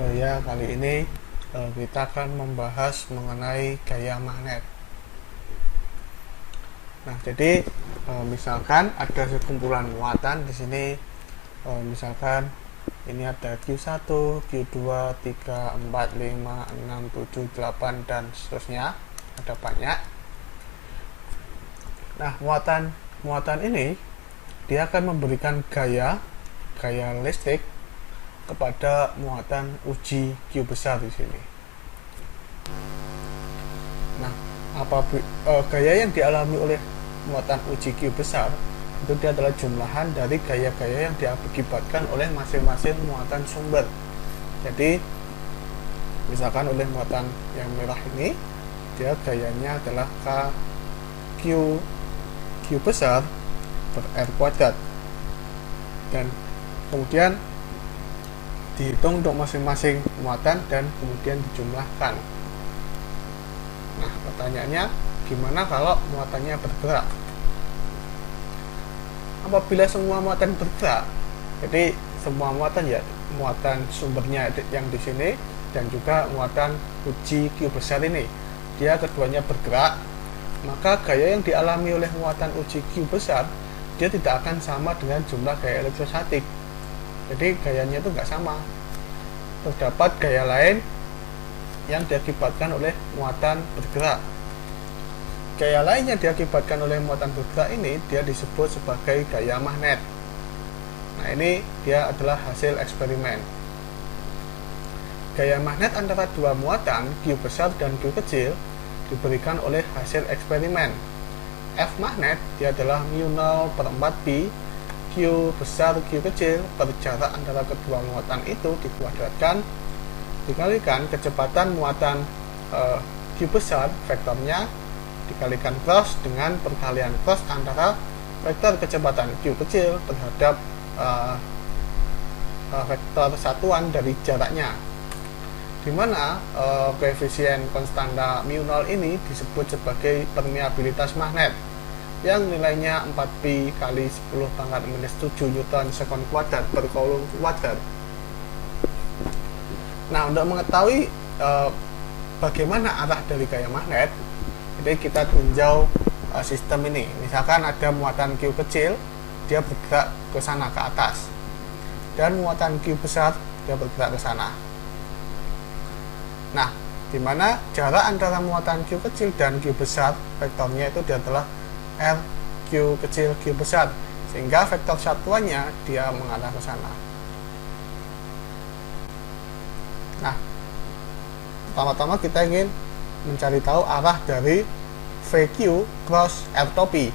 Ya, kali ini kita akan membahas mengenai gaya magnet. Nah, jadi misalkan ada sekumpulan muatan di sini, misalkan ini ada Q1, Q2, 3, 4, 5, 6, 7, 8 dan seterusnya, ada banyak. Nah, muatan ini dia akan memberikan gaya listrik kepada muatan uji Q besar di sini. Nah, gaya yang dialami oleh muatan uji Q besar itu dia adalah jumlahan dari gaya-gaya yang diakibatkan oleh masing-masing muatan sumber. Jadi, misalkan oleh muatan yang merah ini, dia gayanya adalah Q besar per R kuadrat. Dan kemudian dihitung untuk masing-masing muatan dan kemudian dijumlahkan. Nah, pertanyaannya, gimana kalau muatannya bergerak? Apabila semua muatan bergerak, jadi semua muatan, ya muatan sumbernya yang di sini dan juga muatan uji Q besar ini, dia keduanya bergerak, maka gaya yang dialami oleh muatan uji Q besar dia tidak akan sama dengan jumlah gaya elektrostatik. Jadi gayanya itu nggak sama. Terdapat gaya lain yang diakibatkan oleh muatan bergerak. Gaya lain yang diakibatkan oleh muatan bergerak ini dia disebut sebagai gaya magnet. Nah, ini dia adalah hasil eksperimen. Gaya magnet antara dua muatan Q besar dan Q kecil diberikan oleh hasil eksperimen. F magnet dia adalah μ0 per 4pi Q besar Q kecil per jarak antara kedua muatan itu dikuadratkan dikalikan kecepatan muatan Q besar vektornya dikalikan cross dengan perkalian cross antara vektor kecepatan Q kecil terhadap vektor satuan dari jaraknya, di mana koefisien konstanta μ0 ini disebut sebagai permeabilitas magnet yang nilainya 4pi kali 10 pangkat minus 7 Newton sekon kuadrat per coulomb kuadrat. Nah, untuk mengetahui bagaimana arah dari gaya magnet, jadi kita tinjau sistem ini. Misalkan ada muatan Q kecil, dia bergerak ke sana, ke atas, dan muatan Q besar dia bergerak ke sana. Nah, di mana jarak antara muatan Q kecil dan Q besar vektornya itu dia adalah R Q kecil Q besar, sehingga vektor satuannya dia mengarah ke sana. Nah, pertama-tama kita ingin mencari tahu arah dari VQ cross R topi.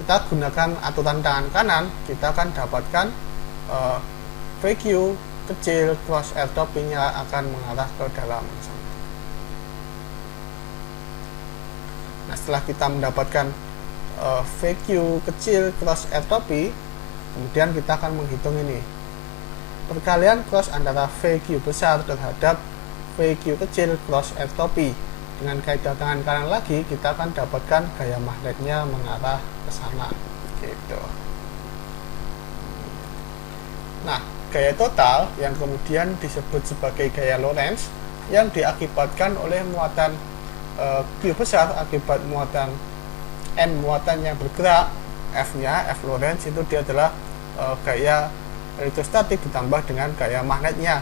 Kita gunakan aturan tangan kanan, kita akan dapatkan VQ kecil cross R topinya akan mengarah ke dalam. Nah, setelah kita mendapatkan VQ kecil cross R topi, kemudian kita akan menghitung ini perkalian cross antara VQ besar terhadap VQ kecil cross R topi. Dengan kaidah tangan kanan lagi, kita akan dapatkan gaya magnetnya mengarah ke sana, gitu. Nah, gaya total yang kemudian disebut sebagai gaya Lorentz yang diakibatkan oleh muatan Q besar akibat muatan M muatan yang bergerak, F-nya, F Lorentz itu dia adalah gaya elektrostatik ditambah dengan gaya magnetnya,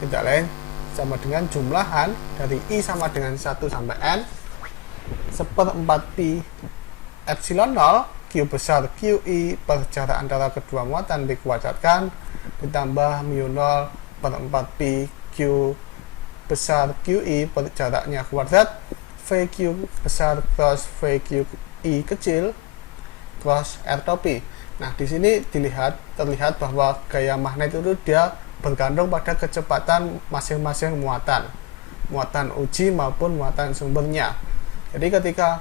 tidak lain sama dengan jumlahan dari I sama dengan 1 sampai N seperempat pi epsilon 0 Q besar QI per jarak antara kedua muatan dikuadratkan ditambah μ0 per 4 pi Q besar QI per jaraknya kuadrat VQ besar cross VQI kecil cross R topi. Nah, di sini terlihat bahwa gaya magnet itu dia bergantung pada kecepatan masing-masing muatan uji maupun muatan sumbernya. Jadi ketika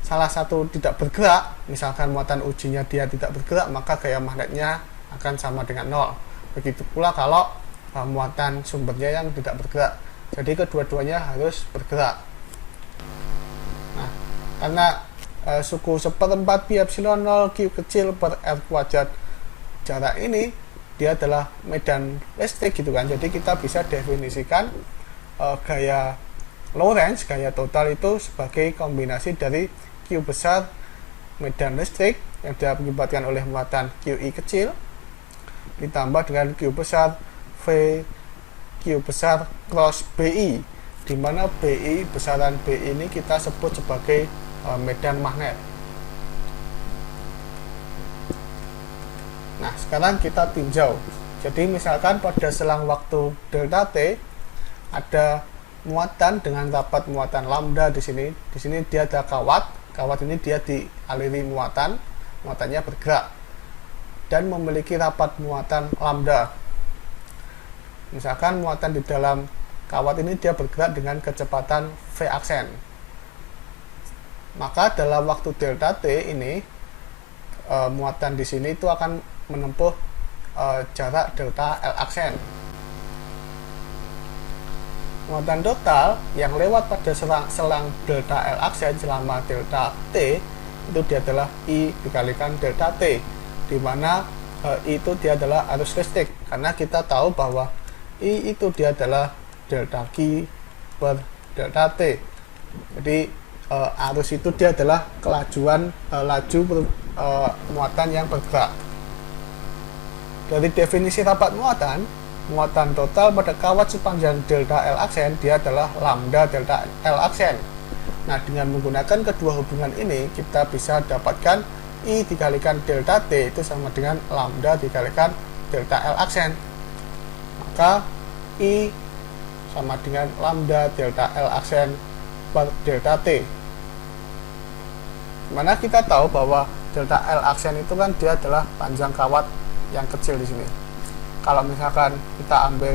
salah satu tidak bergerak, misalkan muatan ujinya dia tidak bergerak, maka gaya magnetnya akan sama dengan 0. Begitu pula kalau muatan sumbernya yang tidak bergerak. Jadi kedua-duanya harus bergerak. Nah, karena suku seperempat pi epsilon 0 Q kecil per R kuadrat jarak ini dia adalah medan listrik gitu kan. Jadi kita bisa definisikan gaya Lorentz, gaya total itu sebagai kombinasi dari Q besar medan listrik yang diakibatkan oleh muatan QI kecil ditambah dengan Q besar V Q besar cross BI, di mana BI, besaran BI ini kita sebut sebagai medan magnet. Nah, sekarang kita tinjau. Jadi misalkan pada selang waktu delta T ada muatan dengan rapat muatan lambda di sini. Di sini dia ada kawat. Kawat ini dia dialiri muatan. Muatannya bergerak dan memiliki rapat muatan lambda. Misalkan muatan di dalam kawat ini dia bergerak dengan kecepatan V aksen. Maka dalam waktu delta T ini muatan di sini itu akan menempuh jarak delta L aksen. Muatan total yang lewat pada selang delta L aksen selama delta T itu dia adalah I dikalikan delta T, di mana I itu dia adalah arus listrik, karena kita tahu bahwa I itu dia adalah delta Q per delta T. Jadi arus itu dia adalah kelajuan laju muatan yang bergerak. Dari definisi rapat muatan, muatan total pada kawat sepanjang delta L aksen dia adalah lambda delta L aksen. Nah, dengan menggunakan kedua hubungan ini kita bisa dapatkan I dikalikan delta T itu sama dengan lambda dikalikan delta L aksen. Maka I sama dengan lambda delta L aksen per delta T. Mana kita tahu bahwa delta L aksen itu kan dia adalah panjang kawat yang kecil di sini. Kalau misalkan kita ambil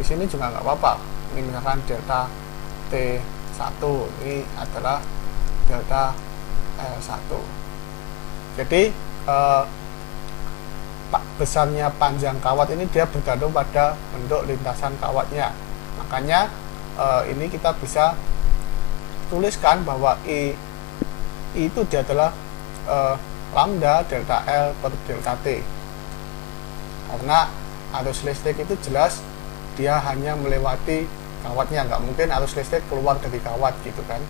di sini juga nggak apa-apa. Ini misalkan delta T1, ini adalah delta L1. Jadi besarnya panjang kawat ini dia bergantung pada bentuk lintasan kawatnya. Makanya ini kita bisa tuliskan bahwa I itu dia adalah lambda delta L per delta T, karena arus listrik itu jelas dia hanya melewati kawatnya, nggak mungkin arus listrik keluar dari kawat gitu kan.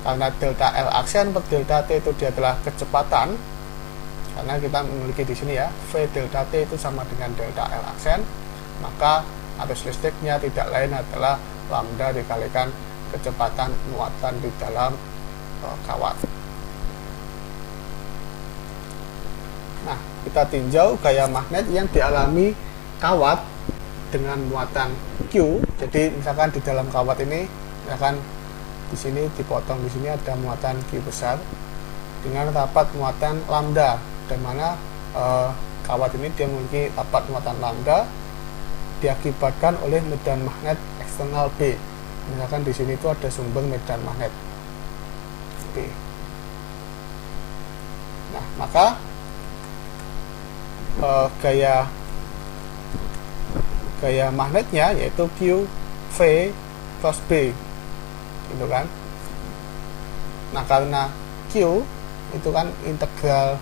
Karena delta L aksen per delta T itu dia adalah kecepatan, karena kita memiliki di sini ya V delta T itu sama dengan delta L aksen, maka arus listriknya tidak lain adalah lambda dikalikan kecepatan muatan di dalam kawat. Nah, kita tinjau gaya magnet yang dialami kawat dengan muatan Q. Jadi misalkan di dalam kawat ini, misalkan di sini dipotong, di sini ada muatan Q besar dengan rapat muatan lambda, dan mana kawat ini dia memiliki rapat muatan lambda diakibatkan oleh medan magnet eksternal B. Misalkan di sini itu ada sumber medan magnet B. Nah, maka gaya magnetnya yaitu Q V cross B, gitu kan. Nah, karena Q itu kan integral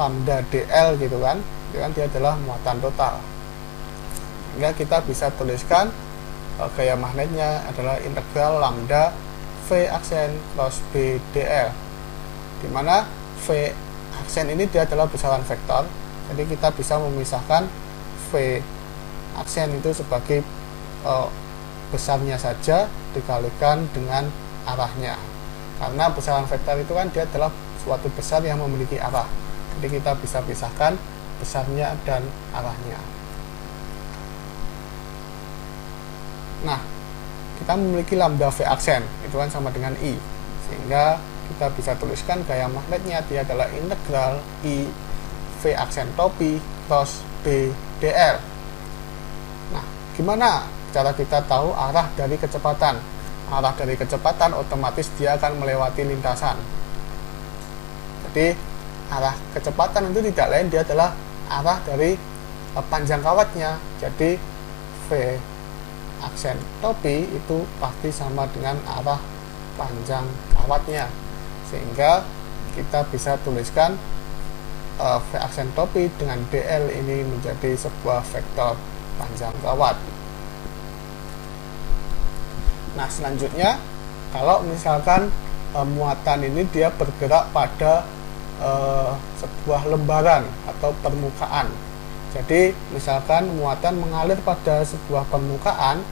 lambda dl gitu kan, dia adalah muatan total. Sehingga kita bisa tuliskan gaya magnetnya adalah integral lambda V aksen cross B dl, dimana V aksen ini dia adalah besaran vektor. Jadi kita bisa memisahkan V aksen itu sebagai besarnya saja dikalikan dengan arahnya, karena besaran vektor itu kan dia adalah suatu besar yang memiliki arah. Jadi kita bisa pisahkan besarnya dan arahnya. Nah, kita memiliki lambda V aksen itu kan sama dengan I, sehingga kita bisa tuliskan gaya magnetnya dia adalah integral I V aksen topi cross B dl. Nah, gimana cara kita tahu arah dari kecepatan? Arah dari kecepatan otomatis dia akan melewati lintasan. Jadi arah kecepatan itu tidak lain, dia adalah arah dari panjang kawatnya. Jadi V aksen topi itu pasti sama dengan arah panjang kawatnya, sehingga kita bisa tuliskan V aksen topi dengan DL ini menjadi sebuah vektor panjang kawat. Nah, selanjutnya kalau misalkan muatan ini dia bergerak pada sebuah lembaran atau permukaan. Jadi misalkan muatan mengalir pada sebuah permukaan,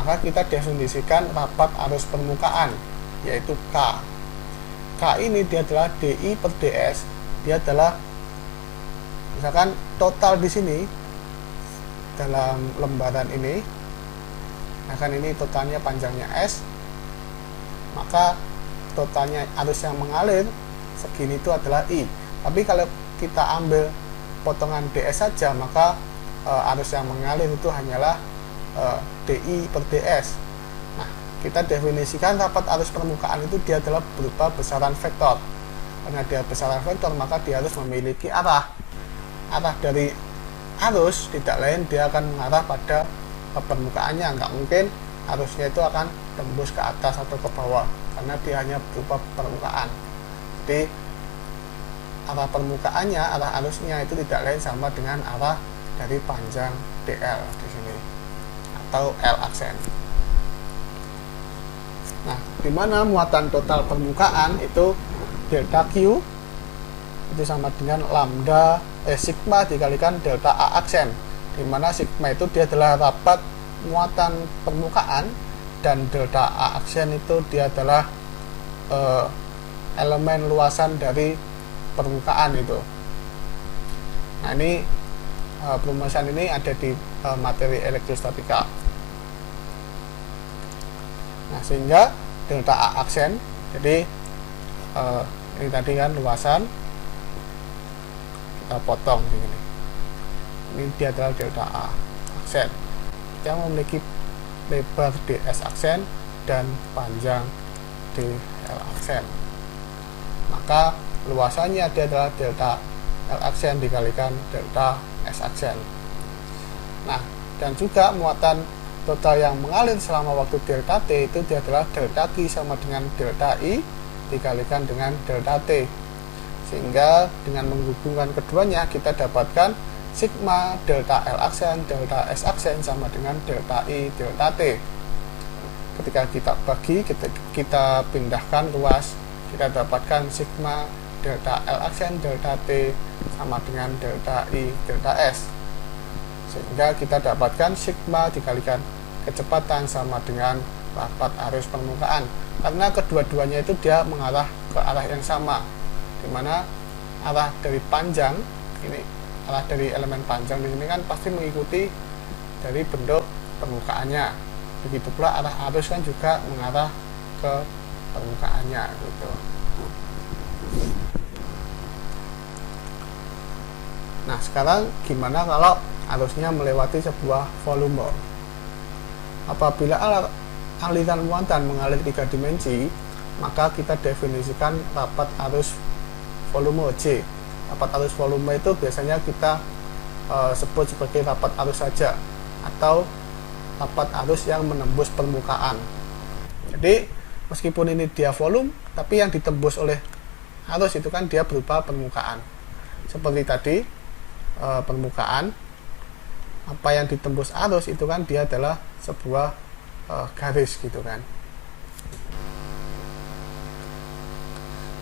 maka kita definisikan rapat arus permukaan, yaitu K. K ini dia adalah DI per DS, dia adalah misalkan total di sini dalam lembaran ini, akan ini totalnya panjangnya S, maka totalnya arus yang mengalir segini itu adalah I. Tapi kalau kita ambil potongan DS saja, maka arus yang mengalir itu hanyalah DI per DS. Nah, kita definisikan rapat arus permukaan itu dia adalah berupa besaran vektor. Karena dia besaran vektor, maka dia harus memiliki arah. Arah dari arus tidak lain dia akan mengarah pada permukaannya. Nggak mungkin arusnya itu akan tembus ke atas atau ke bawah, karena dia hanya berupa permukaan. Jadi arah permukaannya, arah arusnya itu tidak lain sama dengan arah dari panjang DL di sini atau L aksen. Nah, di mana muatan total permukaan itu delta Q itu sama dengan lambda sigma dikalikan delta A aksen, di mana sigma itu dia adalah rapat muatan permukaan dan delta A aksen itu dia adalah elemen luasan dari permukaan itu. Nah, ini perumusan ini ada di materi elektrostatika. Nah, sehingga delta A aksen, jadi ini tadi kan luasan, kita potong begini. Ini dia adalah delta A aksen yang memiliki lebar DS aksen dan panjang DL aksen. Maka luasannya dia adalah delta L aksen dikalikan delta S aksen. Nah, dan juga muatan total yang mengalir selama waktu delta T itu dia adalah delta Q sama dengan delta I dikalikan dengan delta T. Sehingga dengan menghubungkan keduanya kita dapatkan sigma delta L aksen delta S aksen sama dengan delta I delta T. Ketika kita bagi, kita pindahkan ruas, kita dapatkan sigma delta L aksen delta T sama dengan delta I delta S, sehingga kita dapatkan sigma dikalikan kecepatan sama dengan rapat arus permukaan, karena kedua-duanya itu dia mengarah ke arah yang sama, dimana arah dari panjang ini, arah dari elemen panjang di sini kan pasti mengikuti dari bentuk permukaannya. Begitu pula arah arus kan juga mengarah ke permukaannya gitu. Nah, sekarang gimana kalau arusnya melewati sebuah volume? Apabila aliran muatan mengalir 3 dimensi, maka kita definisikan rapat arus volume J. Rapat arus volume itu biasanya kita sebut sebagai rapat arus saja atau rapat arus yang menembus permukaan. Jadi meskipun ini dia volume, tapi yang ditembus oleh arus itu kan dia berupa permukaan. Seperti tadi permukaan, apa yang ditembus arus itu kan dia adalah sebuah garis gitu kan.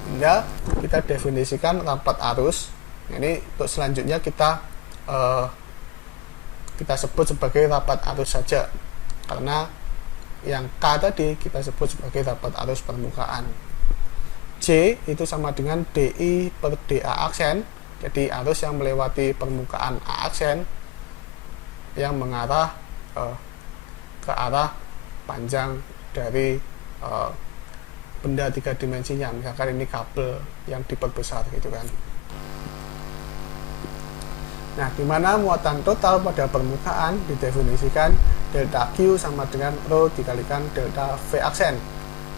Hingga kita definisikan rapat arus. Ini untuk selanjutnya kita sebut sebagai rapat arus saja, karena yang K tadi kita sebut sebagai rapat arus permukaan. J itu sama dengan DI per DA aksen, jadi arus yang melewati permukaan A aksen yang mengarah ke arah panjang dari benda 3 dimensinya, misalkan ini kabel yang diperbesar gitu kan. Nah, di mana muatan total pada permukaan didefinisikan delta Q sama dengan rho dikalikan delta V aksen.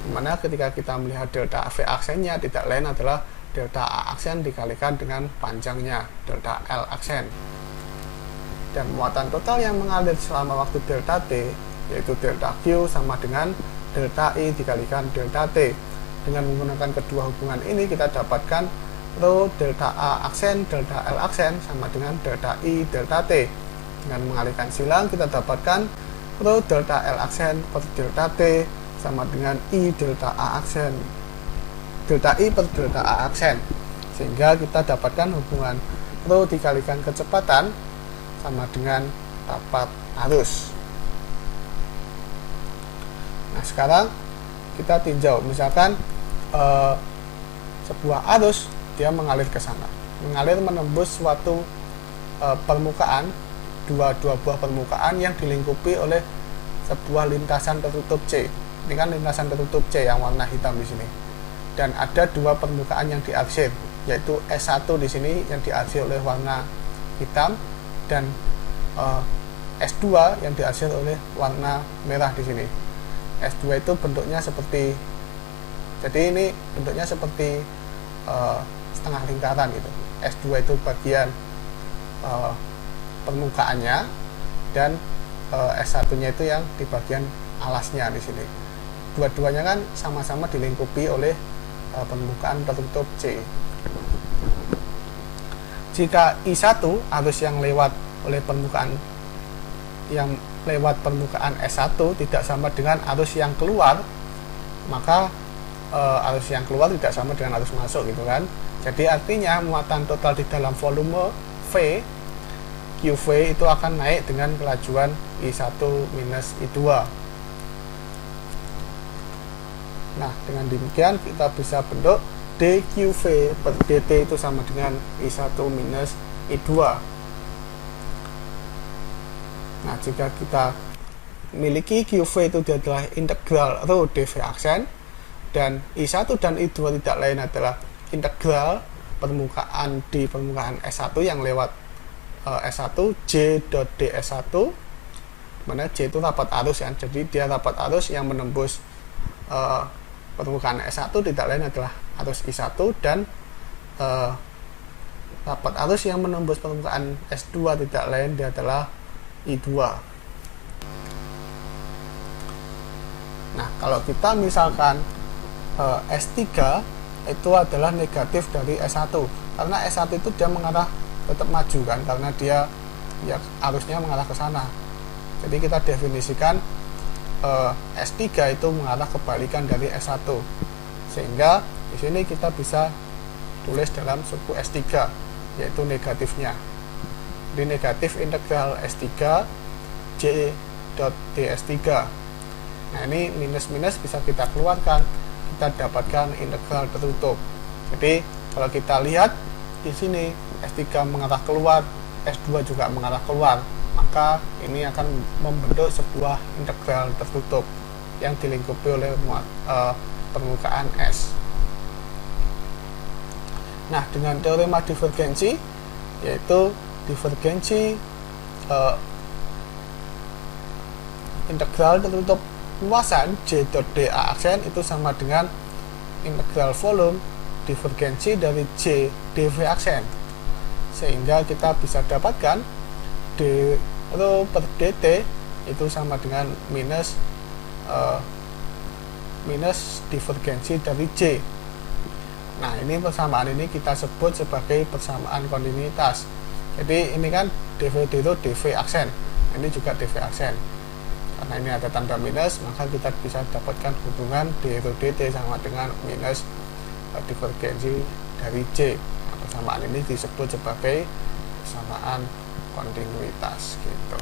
Di mana ketika kita melihat delta V aksennya tidak lain adalah delta A aksen dikalikan dengan panjangnya delta L aksen. Dan muatan total yang mengalir selama waktu delta T yaitu delta Q sama dengan delta I dikalikan delta T. Dengan menggunakan kedua hubungan ini kita dapatkan rho delta A aksen delta L aksen sama dengan delta I delta T. Dengan mengalihkan silang kita dapatkan rho delta L aksen per delta T sama dengan I delta A aksen, delta I per delta A aksen. Sehingga kita dapatkan hubungan rho dikalikan kecepatan sama dengan rapat arus. Nah, sekarang kita tinjau, misalkan sebuah arus dia mengalir ke sana, mengalir menembus suatu permukaan, dua buah permukaan yang dilingkupi oleh sebuah lintasan tertutup C. Ini kan lintasan tertutup C yang warna hitam di sini. Dan ada dua permukaan yang diarsir, yaitu S1 di sini yang diarsir oleh warna hitam dan S2 yang diarsir oleh warna merah di sini. S2 itu bentuknya seperti, jadi ini bentuknya seperti setengah lingkaran gitu. S2 itu bagian permukaannya dan S1-nya itu yang di bagian alasnya di sini. Dua-duanya kan sama-sama dilingkupi oleh permukaan tertutup C. Jika I1 arus yang lewat oleh permukaan S1 tidak sama dengan arus yang keluar, maka arus yang keluar tidak sama dengan arus masuk gitu kan. Jadi artinya muatan total di dalam volume V, QV itu akan naik dengan kelajuan I1 minus I2. Nah, dengan demikian kita bisa bentuk dQV per dt itu sama dengan I1 minus I2. Nah, jika kita miliki QV itu adalah integral rho dV aksen, dan I1 dan I2 tidak lain adalah integral permukaan di permukaan S1 yang lewat S1 J dot ds1, mana J itu rapat arus ya, jadi dia rapat arus yang menembus permukaan S1 tidak lain adalah arus I1, dan rapat arus yang menembus permukaan S2 tidak lain dia adalah I2. Nah, kalau kita misalkan S3 itu adalah negatif dari S1, karena S1 itu dia mengarah tetap maju kan, karena dia ya arusnya mengarah ke sana. Jadi kita definisikan S3 itu mengarah kebalikan dari S1, sehingga di sini kita bisa tulis dalam suku S3 yaitu negatifnya. Di negatif integral S3 J dot ds3. Nah, ini minus-minus bisa kita keluarkan, kita dapatkan integral tertutup. Jadi kalau kita lihat di sini S3 mengarah keluar, S2 juga mengarah keluar, maka ini akan membentuk sebuah integral tertutup yang dilingkupi oleh permukaan S. Nah, dengan teorema divergensi, yaitu divergensi integral tertutup luasan J dot dA aksen itu sama dengan integral volume divergensi dari J dV aksen, sehingga kita bisa dapatkan d rho per dt itu sama dengan minus divergensi dari J. Nah, ini persamaan ini kita sebut sebagai persamaan kontinuitas. Jadi ini kan dV rho dV aksen, ini juga dV aksen. Karena ini ada tanda minus, maka kita bisa dapatkan hubungan d rho dt sama dengan minus divergensi dari J. Nah, persamaan ini disebut sebagai persamaan kontinuitas gitu.